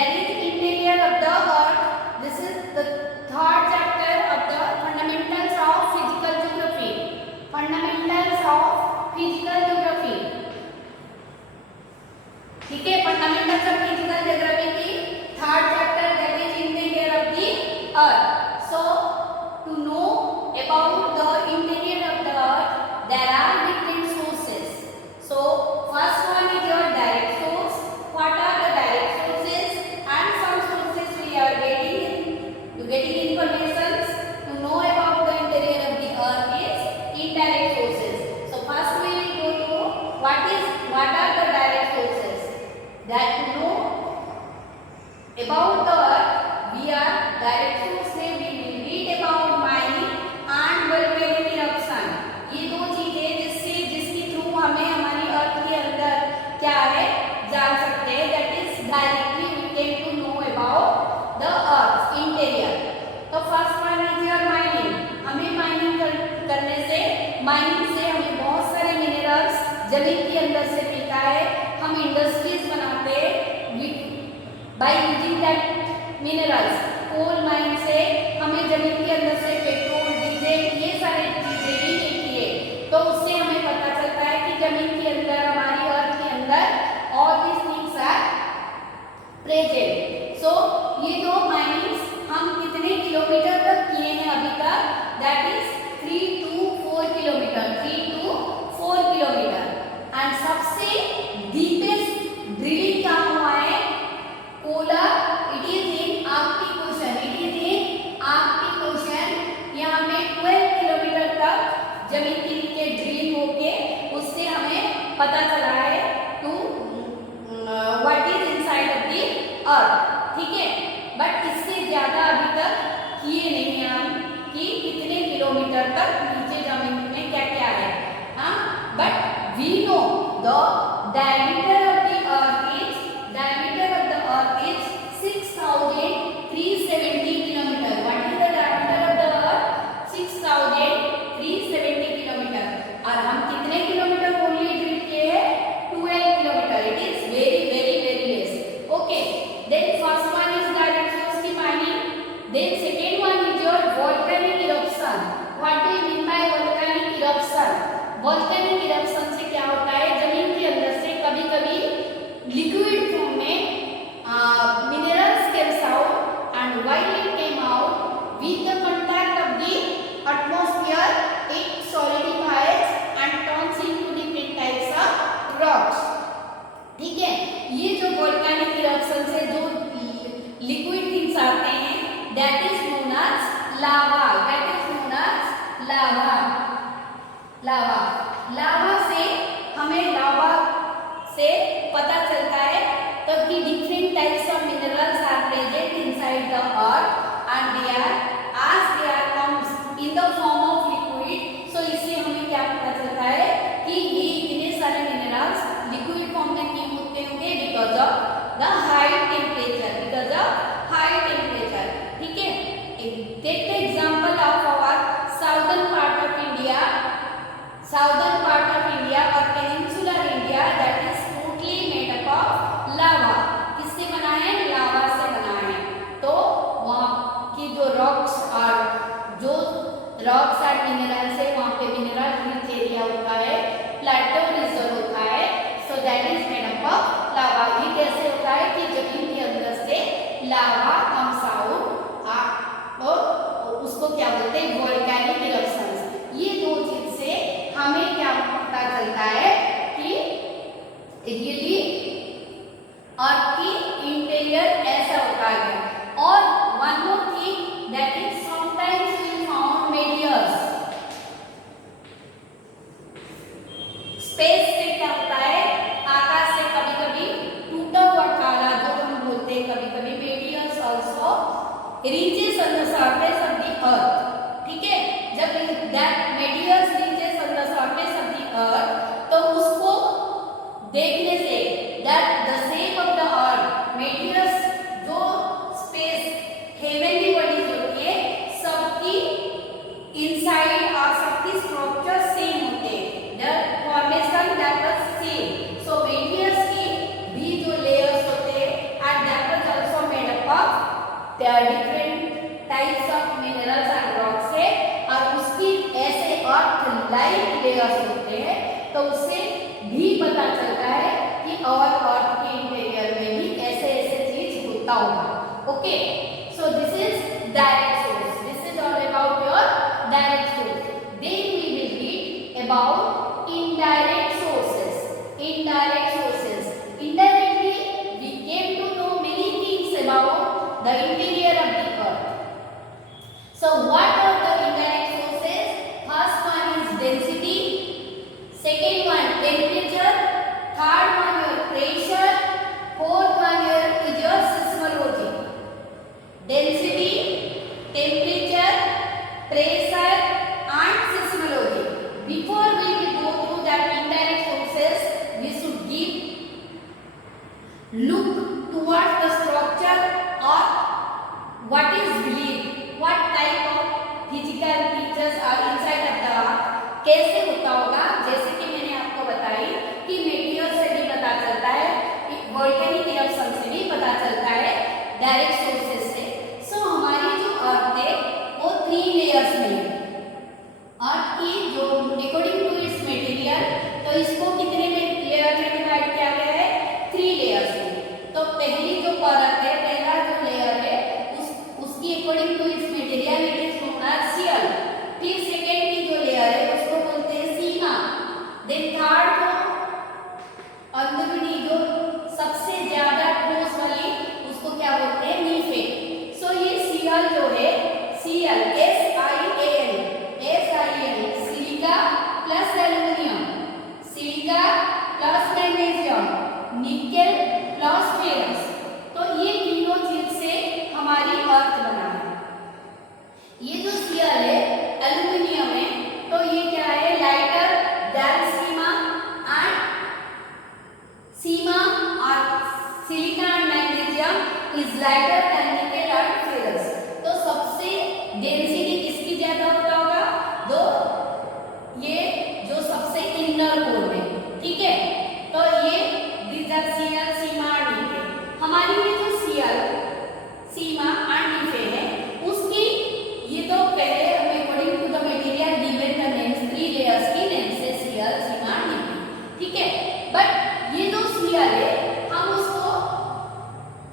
that is interior of the earth. This is the third chapter of the fundamentals of physical geography. Fundamentals of physical geography. ठीक है, fundamentals of physical geography की third chapter, that is interior of the earth. So to know about the interior of the earth, there are different sources. So first one is your direct source. What are the direct sources? And some sources we are getting information to know about the interior of the earth is indirect sources. So first we will go to what are the direct sources. That to know about the earth, we are direct source से we will read about mining and volcanic eruption. ये दो चीजें जिसके through हमें हमारी earth के अंदर क्या है जान सकते हैं. That is directly we get to know about the earth interior. तो first one is your mining. हमें mining करने से हमें बहुत सारे मिनरल्स जमीन के अंदर से मिलता है. हम इंडस्ट्रीज बनाते हैं by using that minerals. Coal mine से हमें जमीन के अंदर से पेट्रोल, डीजल, ये सारी चीजें भी मिलती है. तो उससे हमें पता चलता है कि जमीन के अंदर, हमारी अर्थ के अंदर all this things are present. So ये दो माइनिंग्स हम कितने किलोमीटर तक किए हैं अभी तक? That is 3 to 4 kilometre. And सबसे डीपेस्ट ड्रिलिंग कहाँ हुआ है? Polar, it is in Arctic ocean. यहाँ में 12 किलोमीटर तक जमीन के नीचे ड्रिलिंग होके उससे हमें पता चला है to what is inside of the earth. ठीक है, बट इससे ज्यादा अभी तक किए नहीं हैं हम कि कितने किलोमीटर तक नीचे जमीन में क्या क्या है. हाँ, but we know the diameter of the earth is 6,370 kilometer. What is the diameter of the earth? 6,370 kilometer. और हम कितने किलोमीटर ओनली ड्रिल किए हैं? 12 kilometre. It is very less. Okay, then first one is direct source की mining. Then second one is your volcanic eruption. What do you mean by volcanic eruption? Volcanic eruption से क्या होता है? जमीन के अंदर से कभी-कभी लिक्विड फॉर्म में minerals comes out, and while it came out with the contact of the atmosphere it solidifies and turns into different types of rocks. ठीक है, ये जो वोल्केनिक इरप्शन से जो लिक्विड थिंग्स आते हैं, that is known as lava. Lava से हमें पता चलता है तो कि different types of minerals are present inside the earth and they are comes in the form of liquid. So इससे हमें क्या पता चलता है कि ये इतने सारे मिनरल्स लिक्विड फॉर्म में क्यों होते होंगे? Because of the high temperature. ठीक है, take the example of our southern part of India और peninsular India, that is totally made up of lava. किससे बना है? लावा से बना है. तो वहाँ की जो रॉक्स एंड मिनरल्स है, वहाँ पे मिनरल रिच एरिया होता है, प्लेटो रिजर्व होता है. So that is made up of लावा. ये कैसे होता है कि जमीन के अंदर से लावा कम्स आउट, और उसको क्या बोलते हैं? Volcanic eruptions. ये दो चीज से हमें क्या पता चलता है कि रियली अर्थ की इंटीरियर ऐसा होता है. और one more thing, that is sometimes we found meteors. Space से क्या होता है? आकाश से कभी-कभी टूटा हुआ तारा जो हम बोलते हैं, कभी-कभी meteors also reaches on the surface of the earth. ठीक है, जब that meteors reaches on the surface of the earth, तो उसको देखने से that the shape of the earth, meteors जो स्पेस हेवनली बॉडीज होती है, सबकी इनसाइड और सबकी स्ट्रक्चर सेम होते हैं. The formation that was same. So meteors की भी जो लेयर्स होते हैं, एंड दैट वाज आल्सो और अर्थ के इंटीरियर में भी ऐसे ऐसे चीज होता होगा। Okay, so this is direct source, this is all about your direct source. Then we will read about indirect sources. Indirect sources, indirectly we came to know many things about the interior of the earth. So what are the indirect sources? First one is density, second one temperature, third one your pressure, fourth one is your seismology. Density, temperature, pressure and seismology. Before we will go through that indirect sources, we should look towards the structure or what is believed, what type of physical features are inside of the earth. कैसे होता होगा, जैसे कि मैंने आपको बताई कि material से भी पता चलता है, वोल्केनिक इरप्शन से भी पता चलता है, डायरेक्ट सोर्सेस से। सो हमारी जो अर्थ है वो 3 लेयर्स में है। अर्थ की जो अकॉर्डिंग टू इट्स मटेरियल, तो इसको कितने लेयर में डिवाइड किया गया है? 3 लेयर्स में। तो पहली जो परत है, पहला जो लेयर है, उसकी according to its material it is known as sial. फिर सेकेंड की जो लेयर है उसको बोलते हैं सीमा। देन थर्ड जो अंदरूनी जो सबसे ज्यादा ठोस वाली, उसको क्या बोलते हैं? नीफे। सो ये शियल जो है, शियल SiAl silica plus aluminium, silica plus magnesium, nickel plus ferrous. तो ये तीनों चीज से हमारी अर्थ बना है। ये जो शियल है एल्युमिनियम है, तो ये क्या है? लाइटर देन सीमा और silica and magnesium is lighter than nickel and ferrous. तो सबसे डेंसिटी किसकी ज्यादा होता होगा? ये जो सबसे इनर कोर है, ठीक है। तो ये शियल, सीमा और नीफे। हमारी ये जो शियल, सीमा और नीफे है, उसकी ये तो पहले हमें according to the material given the names 3 layers की नेम से शियल, सीमा और नीफे, ठीक है। बट ये जो शियल है हम उसको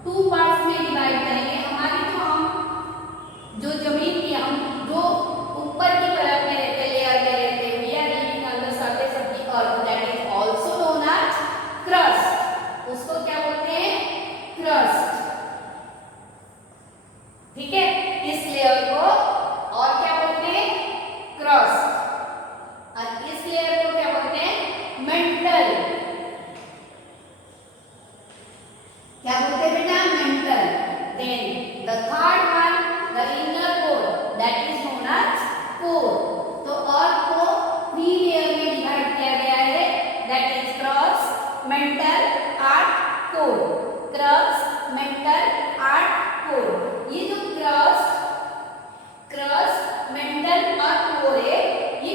2 पार्ट्स में डिवाइड करेंगे। हमारी जो जमीन की हम जो ऊपर की परत में रहते, लेयर में रहते, we are living on the surface of the earth, that is also known as crust. उसको क्या बोलते हैं? क्रस्ट, ठीक है। इस लेयर को और क्या बोलते हैं? क्रस्ट। और इस लेयर को क्या बोलते हैं? मेंटल। क्या बोलते हैं बेटा? Mantle. Then the third one, the inner core, that is known as core. तो अर्थ को 3 लेयर में डिवाइड किया गया है, that is crust, mantle and core. Crust, mantle and core. ये जो क्रस्ट, मेंटल और कोर है, ये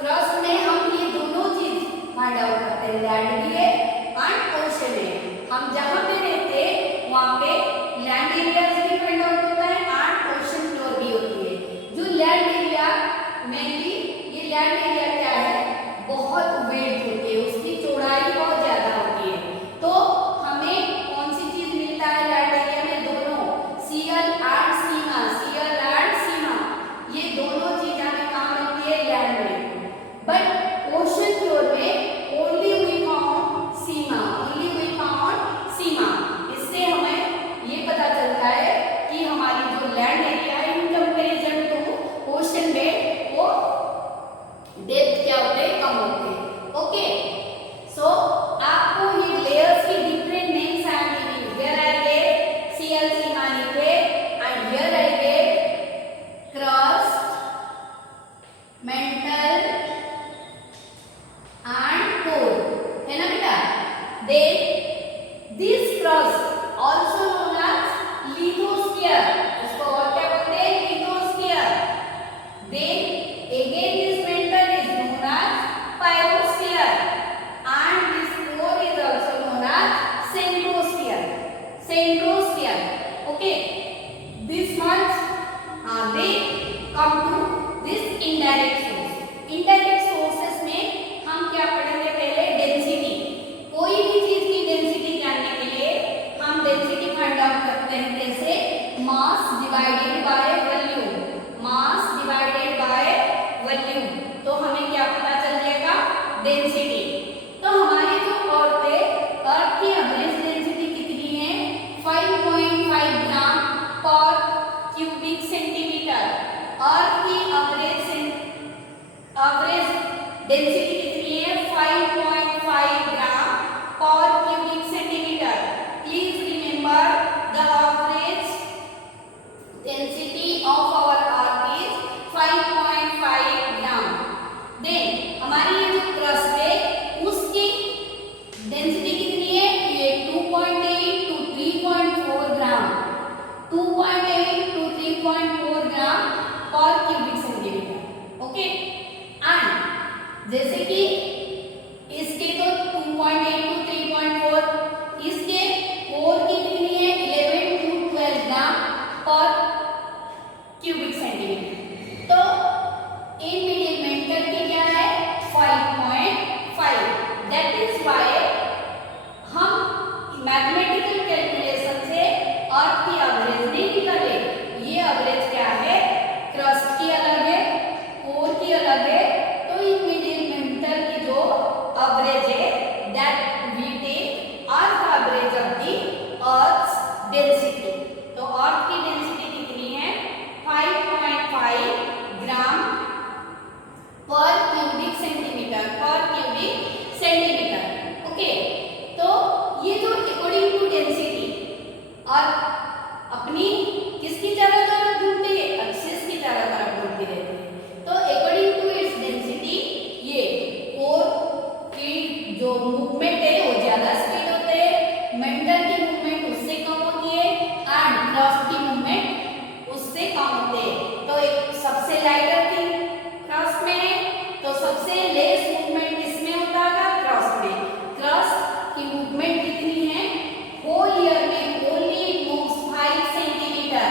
क्रस्ट में हम ये दोनों चीज फाइंड आउट करते हैं, लैंड भी है एंड ओशन है। हम जहां पे रहते हैं वहां पे लैंड एरिया भी फाइंड आउट होता है एंड ओशन फ्लोर भी होती है। जो लैंड एरिया मेनली, ये लैंड एरिया क्या है? बहुत वेट होती है, उसकी चौड़ाई बहुत ज्यादा होती है। तो हमें कौन सी चीज मिलता है लैंड एरिया में? दोनों, शियल एंड सीमा। शियल एंड सीमा, ये दोनों चीज हमें कहाँ मिलती है? लैंड में। बट ओशन फ्लोर में only we found sima, only we found sima. इससे हमें ये पता चलता है कि हमारी जो लैंड एरिया है इन कंपैरिजन टू ओशन में, वो डेप्थ क्या होते हैं? कम होते हैं। ओके, सो आपको ये लेयर्स की different names I am giving. Here I get sial, sima, nife, and here I get crust, mantle and core, है ना बेटा? Then this crust also known as lithosphere, इसको और क्या बोलते हैं? Lithosphere. Then again this mental is known as pyrosphere and this core is also known as centrosphere. Centrosphere, okay. This much they come to this indirect source. Indirect sources में हम क्या पढ़ेंगे? पहले डेंसिटी। डेंसिटी कितनी है? ये 2.8 to 3.4 gram, 2.8 to 3.4 gram per cubic centimetre. Okay, and जैसे कि इसके तो 2.8 to 3.4, इसके कोर की कितनी है? 11 to 12 gram per cubic centimetre. तो इन मीडियम मेंटल की क्या है? 5.5। दैट इज व्हाई हम मैथमेटिकल कैलकुलेशन से अर्थ की एवरेज नहीं निकाले। ये एवरेज क्या है? क्रस्ट की अलग है, कोर की अलग है, तो इन मीडियम मेंटल की जो एवरेज है that we take earth average of the earth's density. तो अर्थ की डेंसिटी कितनी है? 5.5 gram per cubic centimetre, per cubic centimetre. Okay, तो ये जो अकॉर्डिंग टू डेंसिटी और अपनी किसकी चारों तरफ घूमती है? एक्सिस की चारों तरफ घूमती रहती है। तो अकॉर्डिंग टू इट्स डेंसिटी ये कोर की जो मूवमेंट है वो ज्यादा स्पीड होते हैं, मेंटल की मूवमेंट उससे कम होती है, एंड क्रस्ट की मूवमेंट उससे कम होते हैं। तो एक सबसे लाइटर थिंग क्रस्ट में है, तो सबसे लेस मूवमेंट किसमें होता है? क्रस्ट में। क्रस्ट की मूवमेंट कितनी है? होल ईयर में only moves 5 centimetre,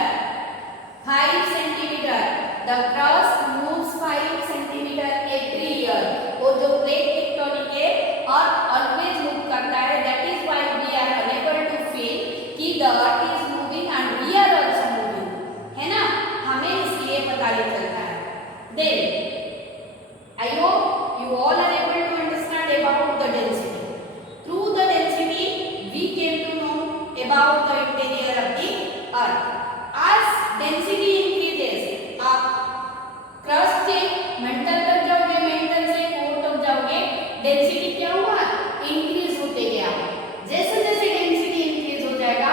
5 centimetre. The crust moves 5 centimetre every year. वो जो प्लेट टेक्टोनिक है और ऑलवेज मूव करता है, that is why we are unable to feel कि the earth is moving and we are also moving, है ना? हमें इसलिए पता नहीं चलता है। Then I hope you all are able to understand about the density. Through the density, we came to know about the interior of the earth. As density increases, आप crust से मेंटल तक जाओगे, मेंटल से core तक जाओगे, density क्या हुआ? Increase होते गया। जैसे जैसे डेंसिटी इंक्रीज हो जाएगा,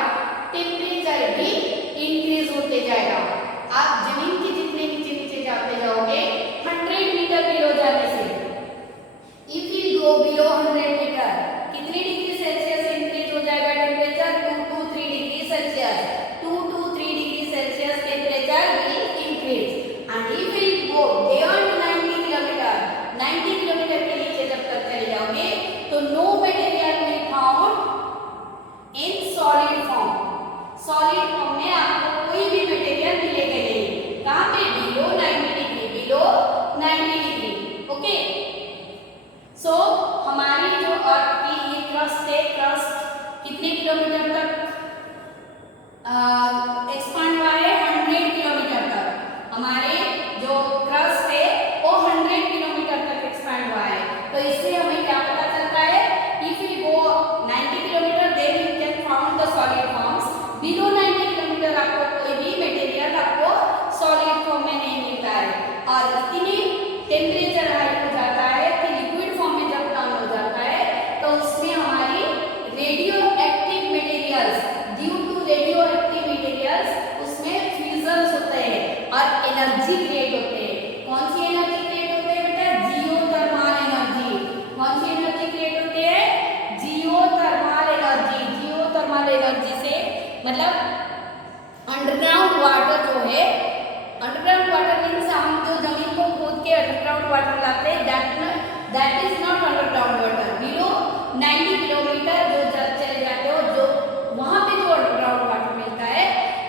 टेम्परेचर भी इंक्रीज होते जाएगा। आप जमीन के जितने नीचे नीचे जाते जाओगे, 100 मीटर बिलो जाने से, if you go below 100 metre, कितनी डिग्री सेल्सियस इंक्रीज हो जाएगा temperature? 2 to 3 degree Celsius. 2 to 3 degree Celsius temperature will increase. And if you go beyond 90 kilometre, 90 kilometre के नीचे जब तक चले जाओगे, तो no material will found in solid form. Solid form में आपको कोई भी मटेरियल मिलेगा नहीं। कहाँ पे? Below 90 degree, below 90 degree. Okay, सो हमारी जो अर्थ की ये क्रस्ट है, क्रस्ट कितने किलोमीटर तक एक्सपांड हुआ है? 100 किलोमीटर तक। हमारे जो क्रस्ट है वो 100 किलोमीटर तक एक्सपांड हुआ है। तो इससे हमें क्या पता चलता है? If you go 90 kilometre, then you can found the solid forms. Below 90 kilometre आपको कोई भी मटेरियल आपको सॉलिड फॉर्म में नहीं मिलता है, और इतनी टेम्परेचर हाई हो जाता है कि लिक्विड फॉर्म में जब टर्न हो जाता है, तो उसमें हमारी radio active materials, due to radio active materials उसमें फ्यूजन्स होते हैं और एनर्जी क्रिएट होते हैं। कौन सी एनर्जी क्रिएट होते हैं बेटा? Geothermal energy. कौन सी एनर्जी क्रिएट होती है? Geothermal energy. जियोथर्मल एनर्जी से मतलब अंडरग्राउंड वाटर जो है, अंडरग्राउंड वाटर मीन्स हम जो जमीन को खोद के अंडरग्राउंड वाटर लाते हैं, that is not underground water. Below 90 kilometre जो चले जाते हो, जो वहां पे जो अंडरग्राउंड वाटर मिलता है,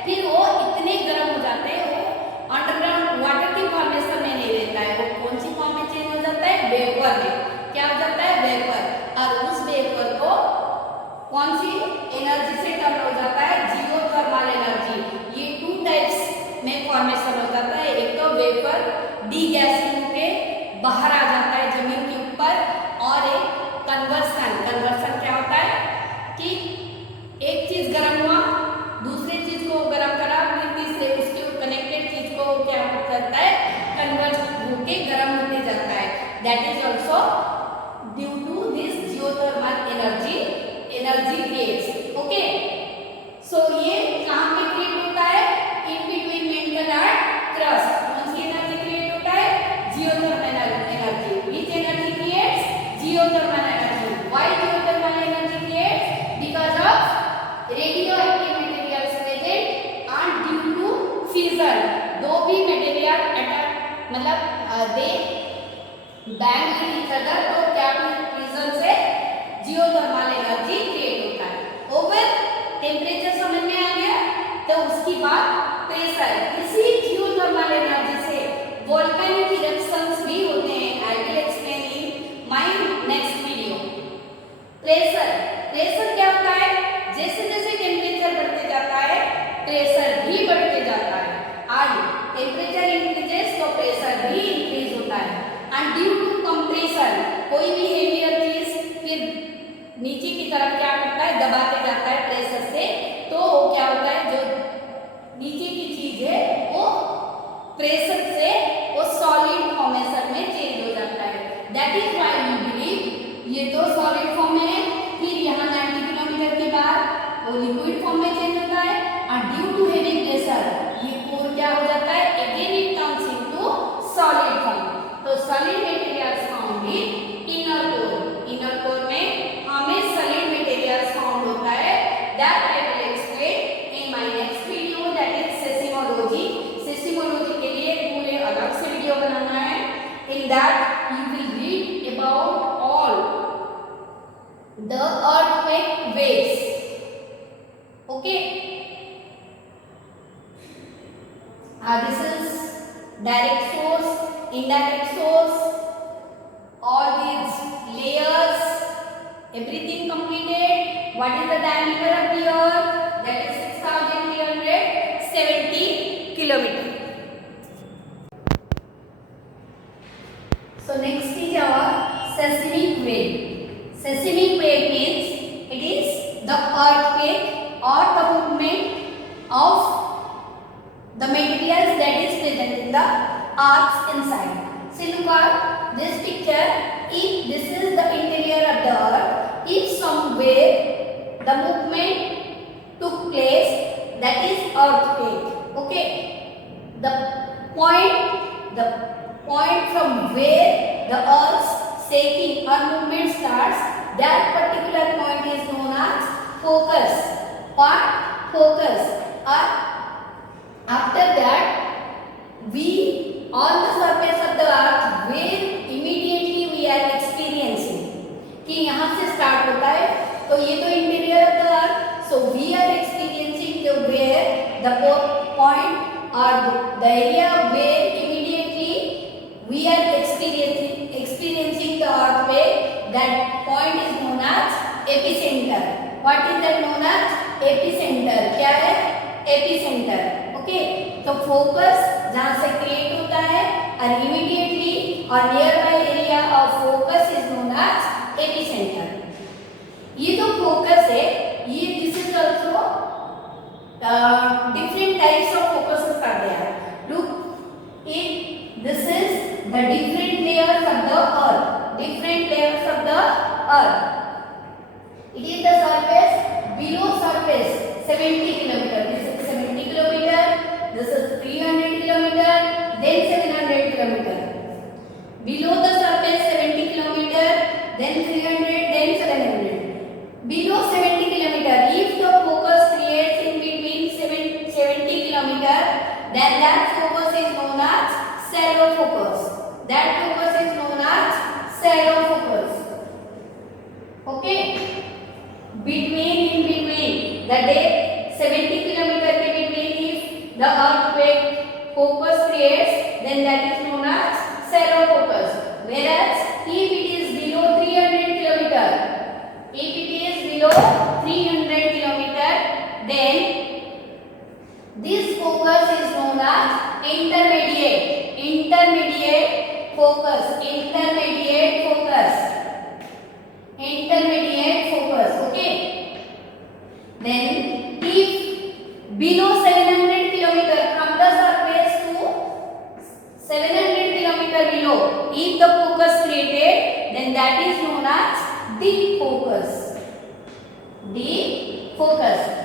फिर वो इतने गर्म हो जाते हैं, वो अंडरग्राउंड वाटर की फॉर्मेशन में नहीं रहता है। वो कौन सी फॉर्म में चेंज हो जाता है? वेपर में। क्या हो जाता है? वेपर। और उस वेपर को कौन सी एनर्जी से टर्न हो जाता है? Geothermal energy. ये 2 टाइप्स में फॉर्मेशन हो जाता है। एक तो वेपर डीगैसिंग के बाहर आ जाता है जमीन के ऊपर, और एक कन्वर्सन। कन्वर्सन क्या होता है कि एक चीज गर्म हुआ, दूसरी चीज को गर्म करा, फिर तीसरे उसके कनेक्टेड चीज को क्या करता है? कन्वर्ट होके गर्म होते जाता है। That is also due to this geothermal energy creates. Okay, so ये कहाँ पे क्रिएट होता है? In between mantle and crust. कौन सी एनर्जी क्रिएट होता है? Geothermal energy. Which energy creates? Geothermal energy. Why geothermal energy? This is direct source, indirect source, all these layers, everything completed. What is the diameter of the earth? That is 6370 kilometer. So next is our seismic wave. Seismic wave means it is the earthquake or the movement of the materials that is present in the earth's inside. See, look at this picture. If this is the interior of the earth, if somewhere the movement took place, that is earthquake. Okay, the point from where the earth's shaking or movement starts, that particular point is known as focus. What? Focus. After that, we on the surface of the earth where immediately we are experiencing कि यहाँ से start होता है, तो ये तो interior of the earth, so we are experiencing the where the point or the area where immediately we are experiencing the earthquake, that point is known as epicenter. What is that known as? Epicenter. क्या है? Epicenter. Okay, तो focus जहां से create होता है और immediately और near by area of focus is known as epicentre. ये जो फोकस है, ये this is also different types of focuses are there. Look, this is the different layers of the earth. Different layers of the earth. It is the surface, below surface 70 kilometer. This is 70 kilometer. This is 300 kilometer. Then 700 kilometer. Below the surface 70 kilometer. Then 300. Then 700. Below 70 kilometer, if the focus creates in between 70 kilometer, then that focus is known as shallow focus. That focus is known as shallow focus. Okay. In between the depth 70 kilometer ke between, if the earthquake focus creates, then that is known as shallow focus. Whereas if it is below 300 kilometer, if it is below 300 kilometer, then this focus is known as intermediate focus. Okay. Then if below 700 kilometer, from the surface to 700 kilometer below, if the focus created, then that is known as deep focus.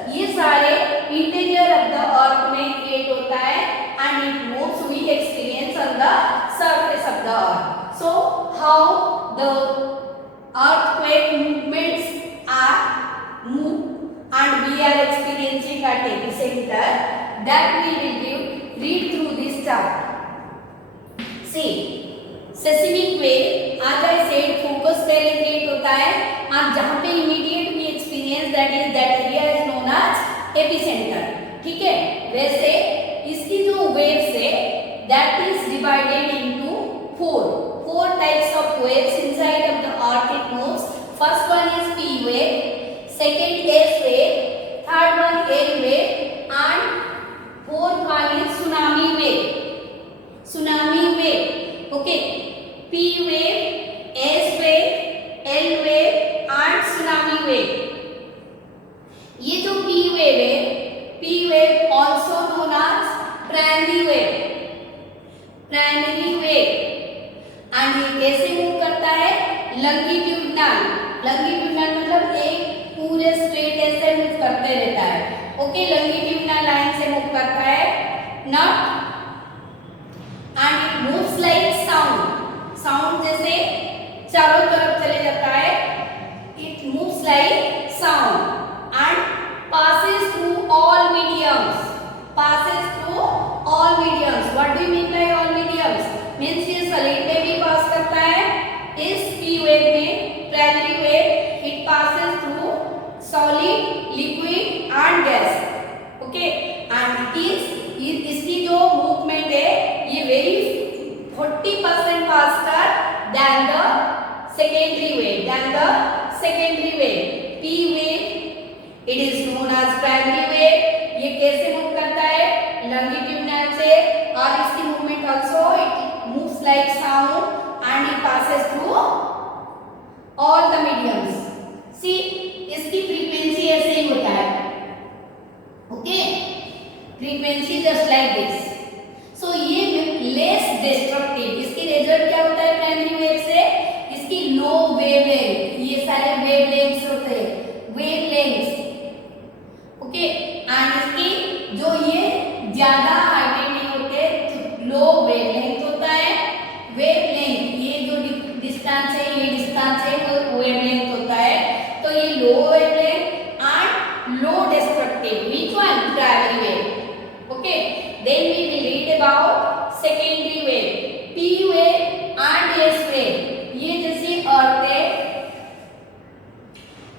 ये सारे interior of the अर्थ में create होता है and it moves, we experience on the surface of the earth. So how the earthquake movements are moved and we are experiencing at epicenter, that we will read through this chart. See, seismic wave, as I said, focus पहले create होता है और जहाँ पे immediate we experience that area is known as epicenter. ठीक है, वैसे इसकी जो waves है, that is divided into four types of waves inside of the earth. It moves. First one is P wave, second S wave, third one L wave, and fourth one is tsunami wave. Okay, P wave, S wave, L wave and tsunami wave. ये जो P wave है, P wave also known as primary wave. And ये कैसे move करता है? लंगिट्यूडनल मतलब एक पूरे स्ट्रेट ऐसे मूव करते रहता है. ओके, लंगिट्यूडनल लाइन से मूव करता है. Not and it moves like sound जैसे चारों तरफ चले जाता है. It moves like sound and passes through all mediums. What do you mean by all mediums? Means ये solid में भी pass करता है. इस P wave में primary wave it passes through solid, liquid and gas. Okay, and it is इसकी जो movement है ये very 40% faster than the secondary wave. P wave it is known as primary wave. ये कैसे मूव करता है? longitudinal से, और इसकी movement also it moves like sound and it passes through all the mediums. See, इसकी frequency ऐसे ही होता है. Okay, frequency just like this. So ये less destructive. इसकी रिजल्ट क्या होता है प्राइमरी वेव से? इसकी लो वेवलेंथ, ये सारे वेवलेंथ्स होते हैं, वेवलेंथ्स. ओके, एंड इसकी जो ये ज्यादा हाइटेड नहीं होते, लो वेवलेंथ होता है. वेवलेंथ ये जो डिस्टेंस है, ये डिस्टेंस है वो वेवलेंथ होता है. तो ये low wavelength and low destructive. Which one? Primary wave. Okay, then we will read about secondary wave. P wave and S wave. ये जैसे अर्थ है,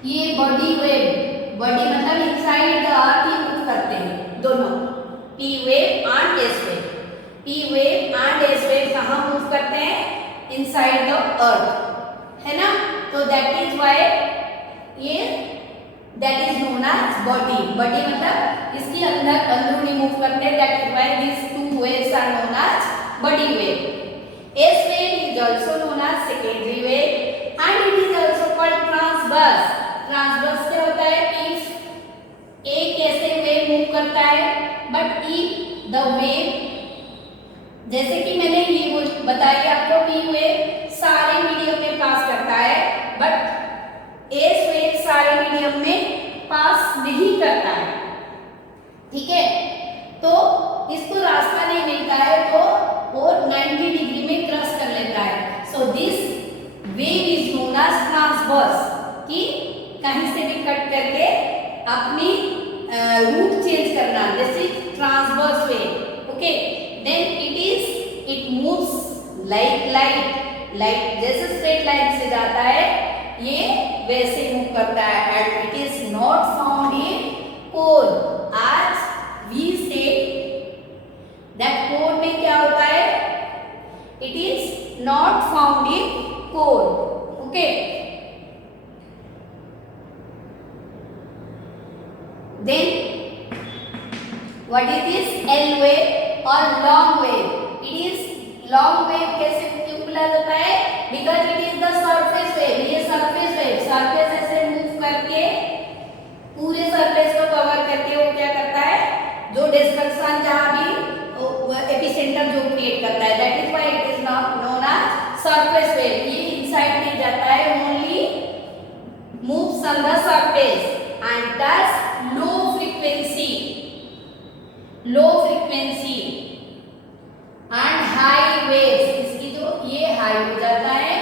ये बॉडी वेव, बॉडी मतलब इनसाइड द अर्थ ही मूव करते हैं दोनों. P wave and S wave. P wave and S wave कहाँ मूव करते हैं? इनसाइड द अर्थ, है ना. तो दैट इज व्हाई ये that is known as body. Body मतलब इसके अंदर अंदरूनी मूव करते हैं. That is why this two waves are known as body wave. S wave is also known as secondary wave and it is also called transverse. Transverse क्या होता है? If एक ऐसे wave move करता है, but if the wave, जैसे कि मैंने ये बताया आपको, P wave सारे मीडियम में पास करता है, but S wave सारे मीडियम में पास नहीं करता है. ठीक है, तो इसको रास्ता नहीं मिलता है तो वो 90 डिग्री में क्रॉस कर लेता है. So this wave is known as transverse, कि कहीं से भी कट करके अपनी रूट चेंज करना. This is transverse wave. Okay, then it moves like light. जैसे स्ट्रेट लाइन से जाता है ये वैसे मूव करता है. And it is not found in core. आज वी से दैट कोर में क्या होता है? It is not found in core. Okay, then what is this? L wave और long wave. It is long wave कैसे क्यों बोला जाता है? Because it is the surface wave. ये सरफेस वेव, सरफेस ऐसे मूव करके पूरे सरफेस को कवर करके वो क्या करता है? जो डिस्ट्रक्शन जहां भी एपिसेंटर जो क्रिएट करता है, that is why it is known as surface wave. ये इनसाइड नहीं जाता है, only moves on the surface and thus low frequency and high waves. इसकी जो ये हाई हो जाता है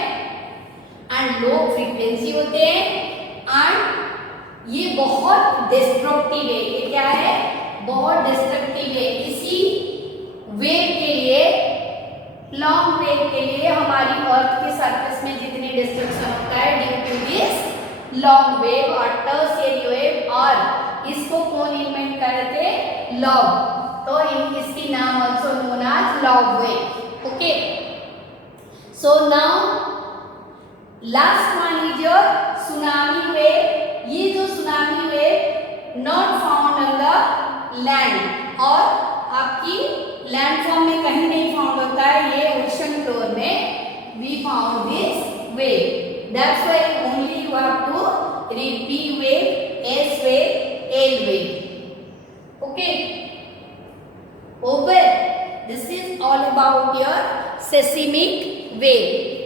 एंड लो फ्रीक्वेंसी होते हैं एंड ये बहुत डिस्ट्रक्टिव है. ये क्या है? बहुत डिस्ट्रक्टिव है. इसी वेव के लिए, लॉन्ग वेव के लिए हमारी अर्थ के सरफेस में जितने डिस्ट्रक्शन होता है due to this long wave और टर्शियरी वेव. और इसको कौन इन्वेंट करे थे? लॉग. तो इसकी नाम also known as long wave. Okay, so now last one is your tsunami wave. ये जो tsunami wave not found on the land, और आपकी लैंडफॉर्म में कहीं नहीं फाउंड होता है. ये ओशन फ्लोर में we found this wave. That's why only you have to read P wave, S wave, L wave. Okay, over. This is all about your seismic wave.